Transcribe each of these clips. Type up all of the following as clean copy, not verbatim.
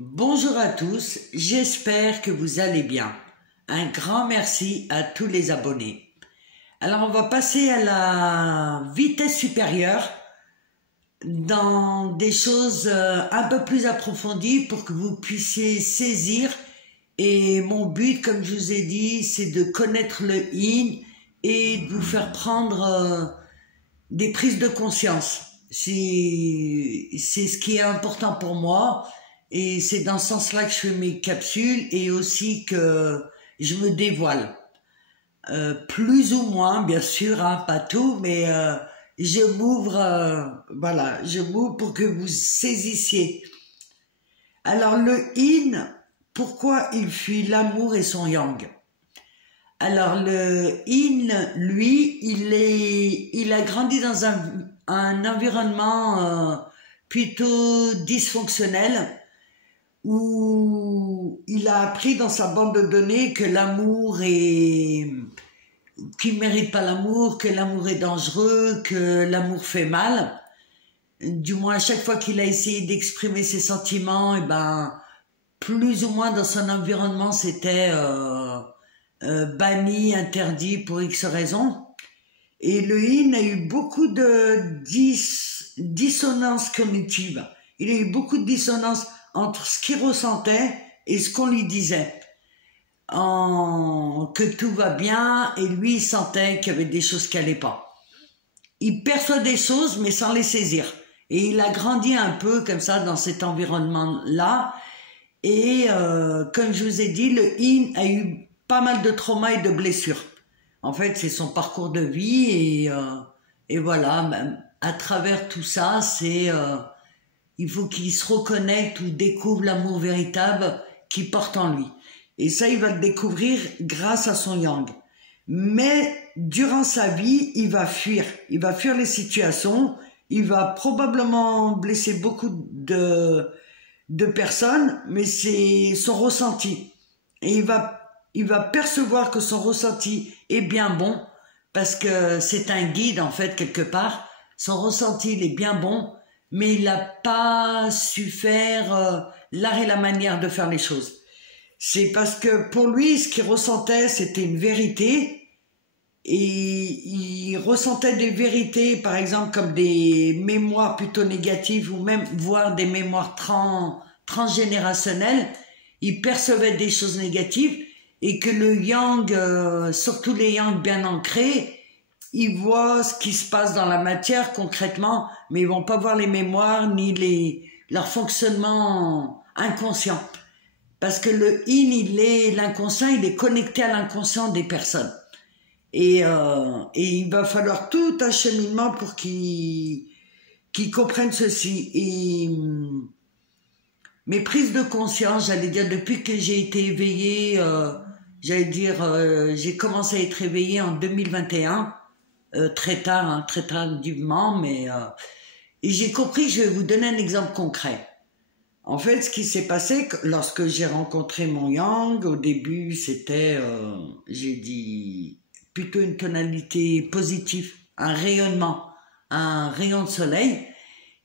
Bonjour à tous, j'espère que vous allez bien. Un grand merci à tous les abonnés. Alors on va passer à la vitesse supérieure dans des choses un peu plus approfondies pour que vous puissiez saisir. Et mon but, comme je vous ai dit, c'est de connaître le yin et de vous faire prendre des prises de conscience. C'est ce qui est important pour moi. Et c'est dans ce sens-là que je fais mes capsules et aussi que je me dévoile. Plus ou moins, bien sûr, hein, pas tout, mais je m'ouvre, voilà, je m'ouvre pour que vous saisissiez. Alors le yin, pourquoi il fuit l'amour et son yang? Alors le yin, lui, il a grandi dans un environnement plutôt dysfonctionnel, où il a appris dans sa bande de données que l'amour est... qu'il ne mérite pas l'amour, que l'amour est dangereux, que l'amour fait mal. Du moins, à chaque fois qu'il a essayé d'exprimer ses sentiments, et ben, plus ou moins dans son environnement, c'était banni, interdit pour X raisons. Et le yin a eu beaucoup de dissonances cognitives. Il a eu beaucoup de dissonances entre ce qu'il ressentait et ce qu'on lui disait. Que tout va bien, et lui il sentait qu'il y avait des choses qui n'allaient pas. Il perçoit des choses mais sans les saisir. Et il a grandi un peu comme ça dans cet environnement-là. Et comme je vous ai dit, le yin a eu pas mal de traumas et de blessures. En fait, c'est son parcours de vie et voilà, à travers tout ça, il faut qu'il se reconnecte ou découvre l'amour véritable qu'il porte en lui. Et ça, il va le découvrir grâce à son yang. Mais durant sa vie, il va fuir. Il va fuir les situations. Il va probablement blesser beaucoup de personnes, mais c'est son ressenti. Et il va percevoir que son ressenti est bien bon, parce que c'est un guide, en fait, quelque part. Son ressenti, il est bien bon, mais il n'a pas su faire l'art et la manière de faire les choses. C'est parce que pour lui, ce qu'il ressentait, c'était une vérité, et il ressentait des vérités, par exemple, comme des mémoires plutôt négatives, ou même voire des mémoires transgénérationnelles. Il percevait des choses négatives, et que le yang, surtout les yang bien ancrés, ils voient ce qui se passe dans la matière concrètement, mais ils vont pas voir les mémoires ni leur fonctionnement inconscient. Parce que le yin, l'inconscient, il est connecté à l'inconscient des personnes. Et il va falloir tout un cheminement pour qu'ils comprennent ceci. Et mes prises de conscience, j'allais dire, depuis que j'ai été éveillée, j'allais dire, j'ai commencé à être éveillée en 2021, très tard, hein, très tardivement, mais et j'ai compris. Je vais vous donner un exemple concret. En fait, ce qui s'est passé lorsque j'ai rencontré mon yang, au début, c'était, j'ai dit, plutôt une tonalité positive, un rayonnement, un rayon de soleil,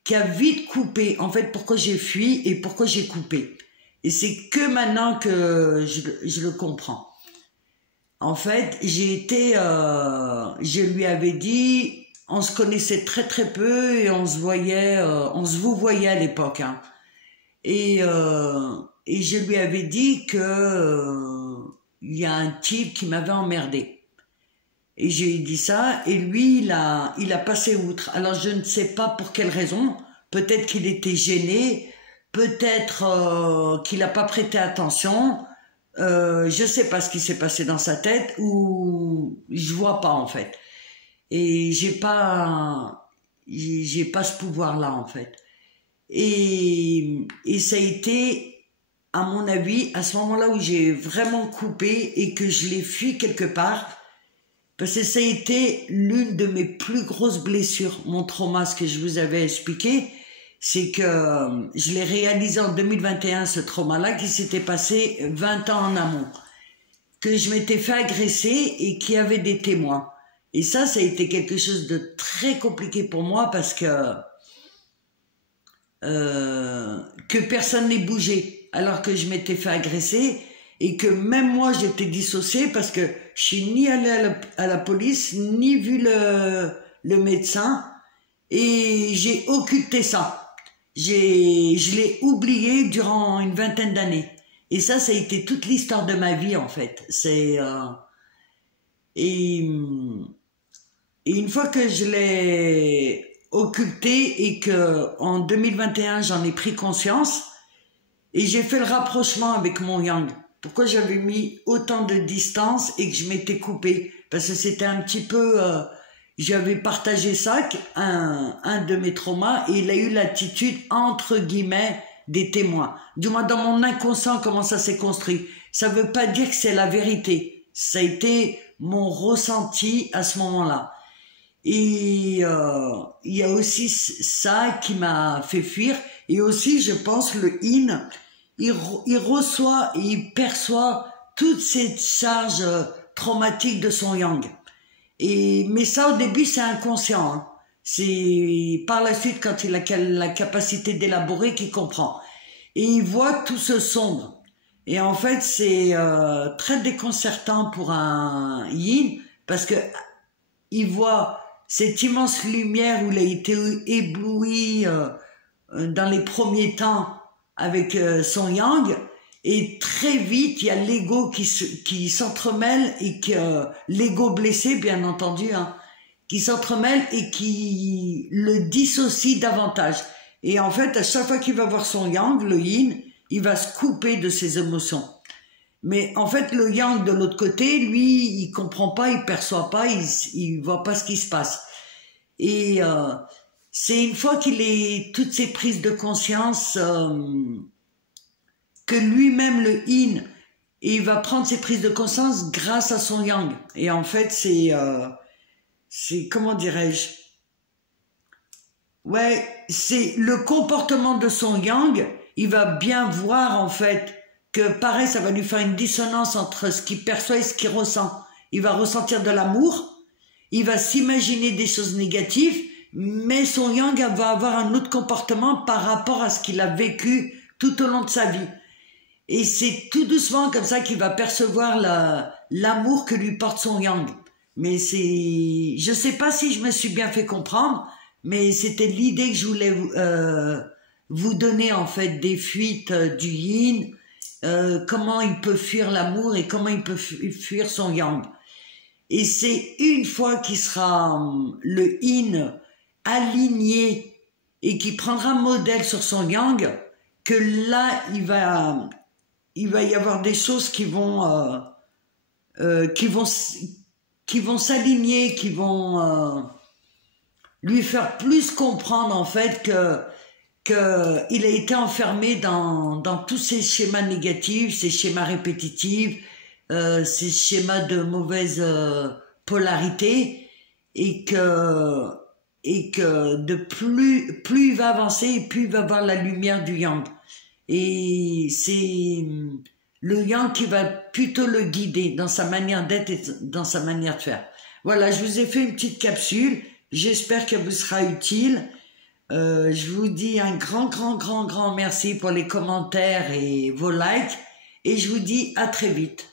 qui a vite coupé. En fait, pourquoi j'ai fui et pourquoi j'ai coupé. Et c'est que maintenant que je le comprends. En fait, je lui avais dit, on se connaissait très très peu et on se voyait, on se vous voyait à l'époque, hein. Et je lui avais dit que il y a un type qui m'avait emmerdé. Et j'ai dit ça, et lui, il a passé outre. Alors, je ne sais pas pour quelle raison. Peut-être qu'il était gêné, peut-être qu'il n'a pas prêté attention. Je sais pas ce qui s'est passé dans sa tête, ou je vois pas, en fait. Et j'ai pas ce pouvoir-là, en fait. Et ça a été, à mon avis, à ce moment-là où j'ai vraiment coupé et que je l'ai fui quelque part, parce que ça a été l'une de mes plus grosses blessures, mon trauma. Ce que je vous avais expliqué, c'est que je l'ai réalisé en 2021, ce trauma-là, qui s'était passé 20 ans en amont, que je m'étais fait agresser et qu'il y avait des témoins. Et ça a été quelque chose de très compliqué pour moi, parce que personne n'ait bougé. alors que je m'étais fait agresser et que même moi j'étais dissociée parce que je suis ni allée à la police ni vu le médecin et j'ai occulté ça. Je l'ai oublié durant une vingtaine d'années. Et ça a été toute l'histoire de ma vie en fait. Et une fois que je l'ai occulté et que en 2021 j'en ai pris conscience et j'ai fait le rapprochement avec mon yang. Pourquoi j'avais mis autant de distance et que je m'étais coupée? Parce que c'était un petit peu... j'avais partagé ça, un de mes traumas, et il a eu l'attitude, entre guillemets, des témoins. Du moins, dans mon inconscient, comment ça s'est construit. Ça veut pas dire que c'est la vérité. Ça a été mon ressenti à ce moment-là. Et il y a aussi ça qui m'a fait fuir. Et aussi, je pense, le yin, il reçoit et il perçoit toute cette charge traumatique de son yang. Mais ça, au début, c'est inconscient. Hein. C'est par la suite, quand il a la capacité d'élaborer, qu'il comprend. Et il voit tout ce sombre. Et en fait, c'est très déconcertant pour un yin, parce que il voit cette immense lumière où il a été ébloui dans les premiers temps avec son yang, et très vite il y a l'ego qui s'entremêle et que l'ego blessé bien entendu hein, qui s'entremêle et qui le dissocie davantage. Et en fait à chaque fois qu'il va voir son yang, le yin, il va se couper de ses émotions. Mais en fait le yang de l'autre côté, lui, il comprend pas, il perçoit pas, il voit pas ce qui se passe. Et c'est une fois qu'il ait toutes ces prises de conscience que lui-même le yin, et il va prendre ses prises de conscience grâce à son yang. Et en fait c'est comment dirais-je, ouais, c'est le comportement de son yang. Il va bien voir en fait que pareil, ça va lui faire une dissonance entre ce qu'il perçoit et ce qu'il ressent. Il va ressentir de l'amour, il va s'imaginer des choses négatives, mais son yang va avoir un autre comportement par rapport à ce qu'il a vécu tout au long de sa vie. Et c'est tout doucement comme ça qu'il va percevoir l'amour que lui porte son yang. Mais je sais pas si je me suis bien fait comprendre, mais c'était l'idée que je voulais vous donner en fait, des fuites du yin, comment il peut fuir l'amour et comment il peut fuir son yang. Et c'est une fois qu'il sera le yin aligné et qu'il prendra modèle sur son yang, que là il va y avoir des choses qui vont s'aligner, qui vont lui faire plus comprendre en fait que il a été enfermé dans tous ces schémas négatifs, ces schémas répétitifs, ces schémas de mauvaise polarité, et que de plus il va avancer, plus il va voir la lumière du yang. Et c'est le yang qui va plutôt le guider dans sa manière d'être et dans sa manière de faire. Voilà, je vous ai fait une petite capsule. J'espère qu'elle vous sera utile. Je vous dis un grand merci pour les commentaires et vos likes. Et je vous dis à très vite.